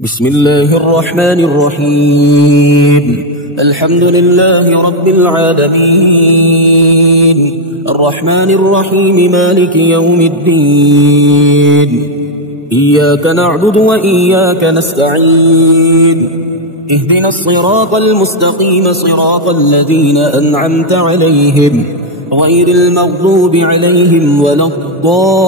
بسم الله الرحمن الرحيم. الحمد لله رب العالمين، الرحمن الرحيم، مالك يوم الدين. إياك نعبد وإياك نستعين، اهدنا الصراط المستقيم، صراط الذين أنعمت عليهم غير المغضوب عليهم ولا الضالين.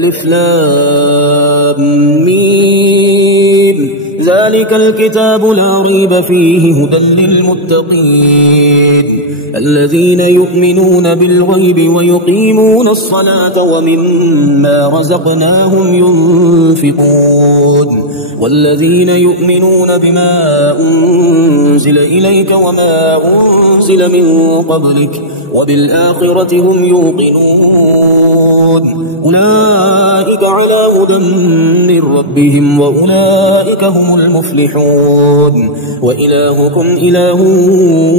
ألف لام ميم. ذلك الكتاب لا ريب فيه هدى للمتقين الذين يؤمنون بالغيب ويقيمون الصلاة ومما رزقناهم ينفقون والذين يؤمنون بما أنزل إليك وما أنزل من قبلك وبالآخرة هم يوقنون أولئك على هدى من ربهم وأولئك هم المفلحون. وإلهكم إله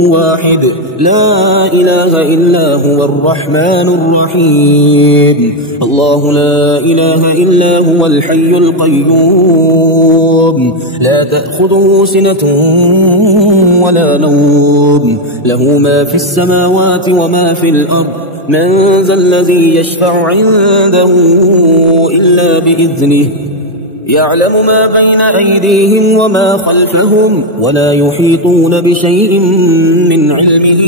واحد لا إله إلا هو الرحمن الرحيم. الله لا إله إلا هو الحي القيوم لا تأخذه سنة ولا نوم، له ما في السماوات وما في الأرض. من ذا الذي يشفع عنده إلا بإذنه، يعلم ما بين أيديهم وما خلفهم ولا يحيطون بشيء من علمه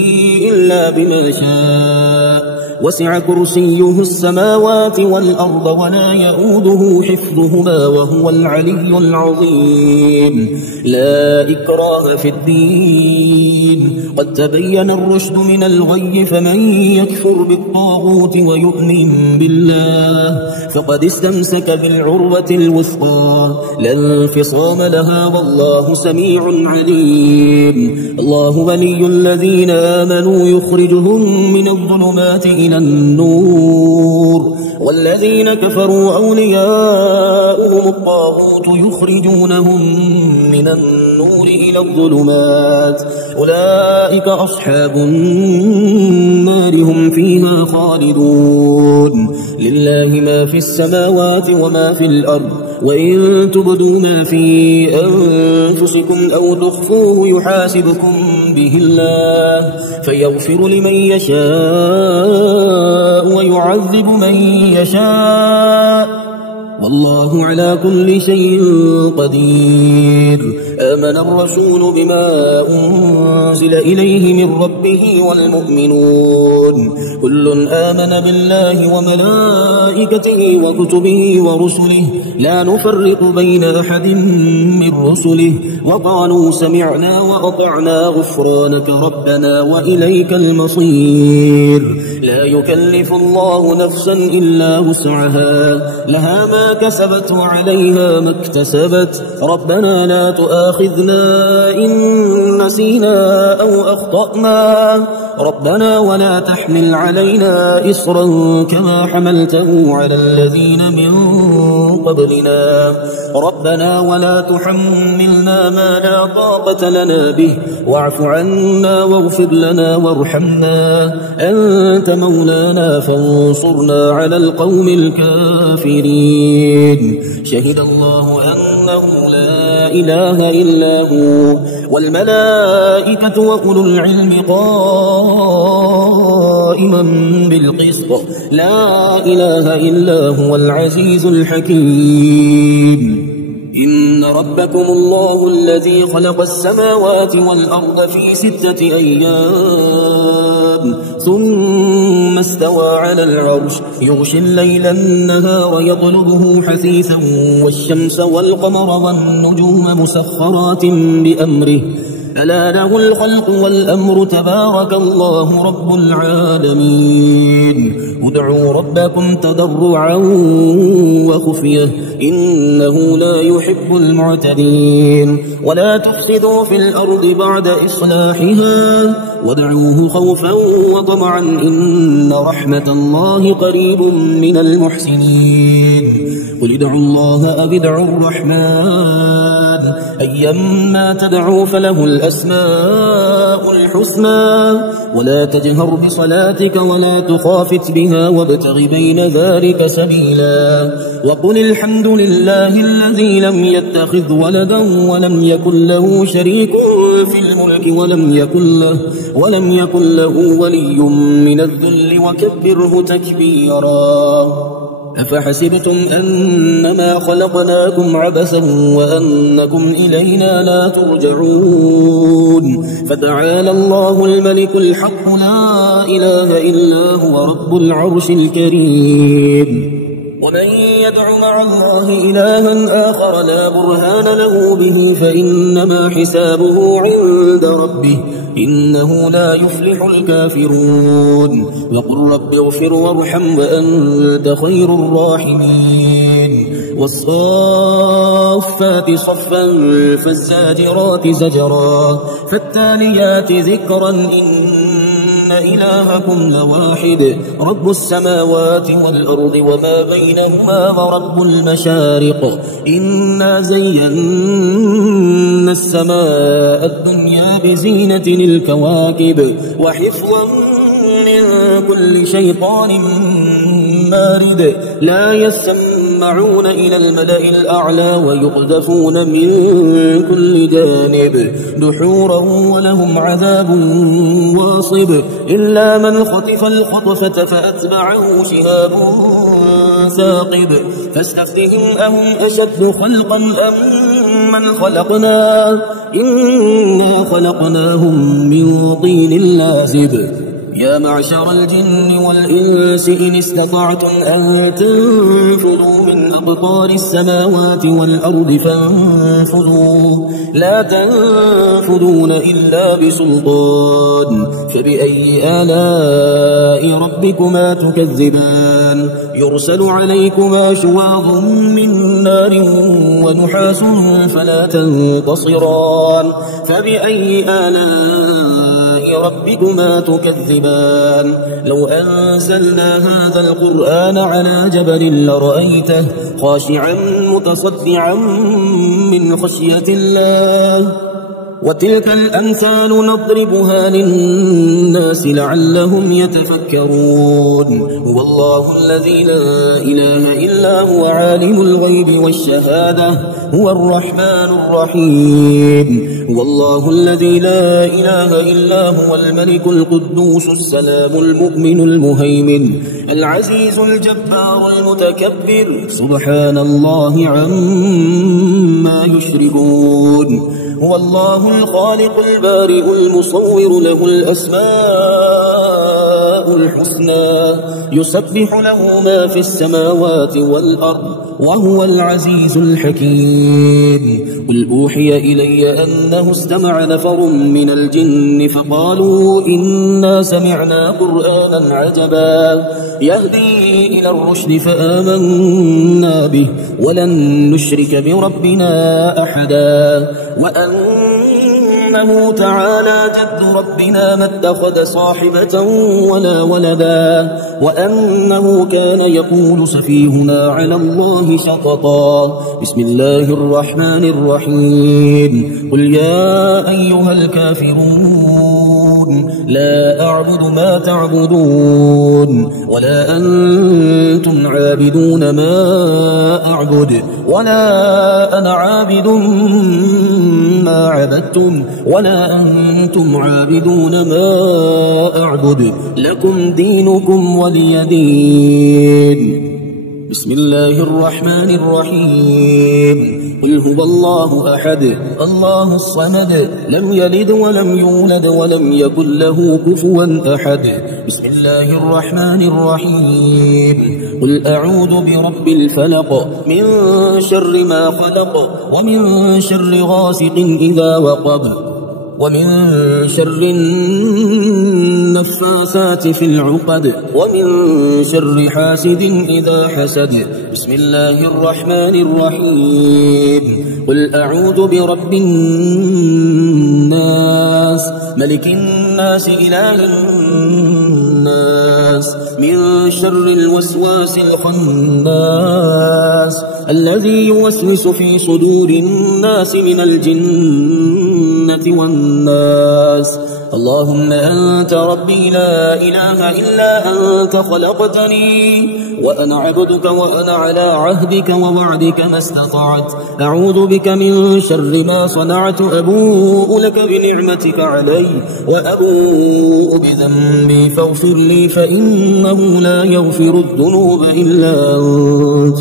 إلا بما شاء. وسع كرسيه السماوات والأرض ولا يؤوده حفظهما وهو العلي العظيم. لا إكراه في الدين، قد تبين الرشد من الغي، فمن يكفر بالطاغوت ويؤمن بالله فقد استمسك بالعروة الوثقى لا انفصام لها والله سميع عليم. الله ولي الذين آمنوا يخرجهم من الظلمات إلى النور، والذين كفروا أولياؤهم الطاغوت يخرجونهم من النور إلى الظلمات. أولئك أصحاب النار هم فيها خالدون. لله ما في السماوات وما في الأرض، وإن تبدوا ما في أنفسكم أو تخفوه يحاسبكم به الله فيغفر لمن يشاء ويعذب من يشاء والله على كل شيء قدير. آمن الرسول بما أنزل إليه من ربه والمؤمنون كل آمن بالله وملائكته وكتبه ورسله لا نفرق بين أحد من رسله وقالوا سمعنا وأطعنا غفرانك ربنا وإليك المصير. لا يكلف الله نفسا إلا وسعها، لها ما كسبت وعليها ما اكتسبت. ربنا لا تؤاخذنا إن نسينا أو أخطأنا، ربنا ولا تحمل علينا إصرا كما حملته على الذين من قبلنا، ربنا ولا تحملنا ما لا طاقة لنا به واعف عنا واغفر لنا وارحمنا أنت مولانا فانصرنا على القوم الكافرين. شهد الله أنه لا إله إلا هو والملائكة وأولو العلم قائما بالقسط لا إله إلا هو العزيز الحكيم. إن ربكم الله الذي خلق السماوات والأرض في 6 أيام ثم استوى على العرش يغشي الليل النهار يطلبه حثيثا والشمس والقمر والنجوم مسخرات بأمره ألا له الخلق والأمر تبارك الله رب العالمين. ادعوا ربكم تضرعا وخفية إنه لا يحب المعتدين. ولا تفسدوا في الأرض بعد إصلاحها وادعوه خوفا وطمعا إن رحمة الله قريب من المحسنين. قل ادعوا الله أو ادعوا الرحمن أيما تدعوا فله الأسماء الحسنى ولا تجهر بصلاتك ولا تخافت بها وابتغ بين ذلك سبيلا وقل الحمد لله الذي لم يتخذ ولدا ولم يكن له شريك في الملك ولم يكن له ولي من الذل وكبره تكبيرا أفحسبتم أنما خلقناكم عبثا وأنكم إلينا لا ترجعون فتعالى الله الملك الحق لا إله إلا هو رب العرش الكريم ومن يدع مع الله إلها آخر لا برهان له به فإنما حسابه عند ربه إنه لا يفلح الكافرون وقل رب اغفر وارحم وأنت خير الراحمين والصافات صفا فالزاجرات زجرا فالتاليات ذكرا إن إلهكم لواحد رب السماوات والأرض وما بينهما ورب المشارق إنا زينا السماء الدنيا بزينة الكواكب وحفظا من كل شيطان مارد لا يسمعون إلى الملأ الأعلى ويقذفون من كل جانب دحورا ولهم عذاب واصب إلا من خطف الخطفة فأتبعه شهاب ثاقب فاستفتهم أهم أشد خلقا أم من خلقنا إنا خلقناهم من طين لازب يا معشر الجن والإنس إن استطعتم أن تنفذوا من أقطار السماوات والأرض فانفذوا لا تنفذون إلا بسلطان فبأي آلاء ربكما تكذبان يرسل عليكما شواظ من نار ونحاس فلا تنتصران فبأي آلاء ربكما تكذبان لو أنزلنا هذا القرآن على جبل لرأيته خاشعا متصدعا من خشية الله وتلك الأمثال نضربها للناس لعلهم يتفكرون هو الله الذي لا إله إلا هو عالم الغيب والشهادة هو الرحمن الرحيم هو الله الذي لا إله إلا هو الملك القدوس السلام المؤمن المهيمن العزيز الجبار المتكبر سبحان الله عما يشركون هو الله الخالق البارئ المصور له الأسماء الحسنى يسبح له ما في السماوات والأرض وهو العزيز الحكيم قل أوحي إلي أنه استمع نفر من الجن فقالوا إنا سمعنا قرآنا عجبا يهدي إلى الرشد فآمنا به ولن نشرك بربنا أحدا وأنه تعالى جد ربنا ما اتخذ صاحبة ولا ولدا وأنه كان يقول سفيهنا على الله شططا بسم الله الرحمن الرحيم قل يا أيها الكافرون لا أعبد ما تعبدون ولا أنتم عابدون ما أعبد ولا أنا عابد ما عبدتم ولا أنتم عابدون ما أعبد لكم دينكم ولي دين بسم الله الرحمن الرحيم قل هو الله أحد الله الصمد لم يلد ولم يولد ولم يكن له كفوا أحد بسم الله الرحمن الرحيم قل أعوذ برب الفلق من شر ما خلق ومن شر غاسق إذا وقب ومن شر النفاثات في العقد ومن شر حاسد إذا حسد بسم الله الرحمن الرحيم قل أعوذ برب الناس ملك الناس إله الناس الناس من شر الوسواس الخناس الذي يوسوس في صدور الناس من الجنة والناس. اللهم أنت ربي لا إله إلا أنت خلقتني وأنا عبدك وأنا على عهدك ووعدك ما استطعت. أعوذ بك من شر ما صنعت. أبوء لك بنعمتك علي وأبوء بذنبي فاغفر لي فإنه لا يغفر الذنوب إلا أنت.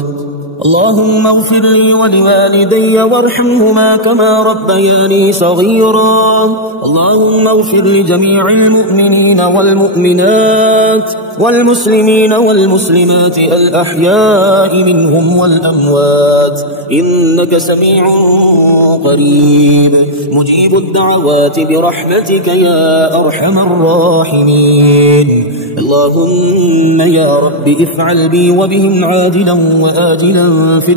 اللهم اغفر لي ولوالدي وارحمهما كما ربياني صغيرا. اللهم اغفر لجميع المؤمنين والمؤمنات والمسلمين والمسلمات الأحياء منهم والأموات إنك سميع قريب مجيب الدعوات برحمتك يا أرحم الراحمين. اللهم يا رب افعل بي وبهم عاجلا وآجلا في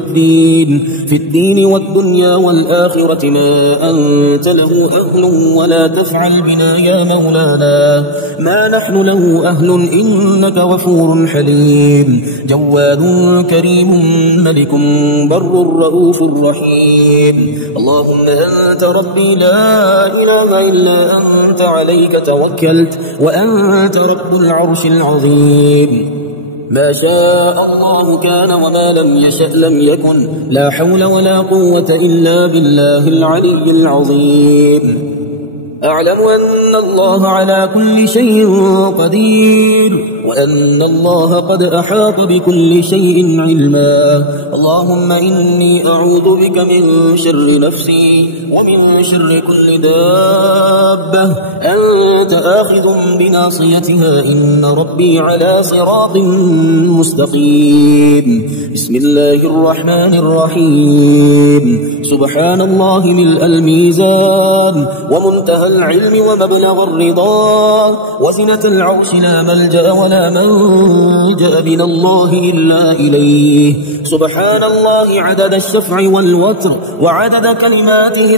الدين والدنيا والآخرة ما أنت له أهل ولا تفعل بنا يا مولانا ما نحن له أهل إنك غفور حليم جواد كريم ملك بر رؤوف رحيم. اللهم أنت ربي لا إله إلا أنت عليك توكلت وأنت رب العرش العظيم. ما شاء الله كان وما لم يشأ لم يكن. لا حول ولا قوة إلا بالله العلي العظيم. أعلم أن الله على كل شيء قدير وأن الله قد أحاط بكل شيء علما. اللهم إني أعوذ بك من شر نفسي ومن شر كل دابة أنت آخذ بناصيتها إن ربي على صراط مستقيم. بسم الله الرحمن الرحيم. سبحان الله ملء الميزان ومنتهى العلم ومبلغ الرضا وزنة العرش لا ملجأ ولا منجأ من الله إلا إليه. سبحان الله عدد الشفع والوتر وعدد كلماته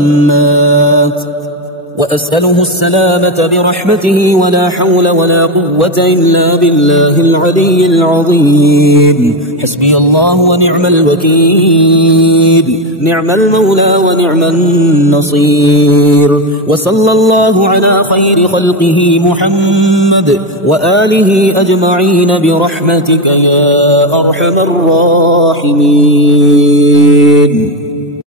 التامات وأسأله السلامة برحمته ولا حول ولا قوة إلا بالله العلي العظيم. حسبي الله ونعم الوكيل نعم المولى ونعم النصير. وصلى الله على خير خلقه محمد وآله أجمعين برحمتك يا أرحم الراحمين.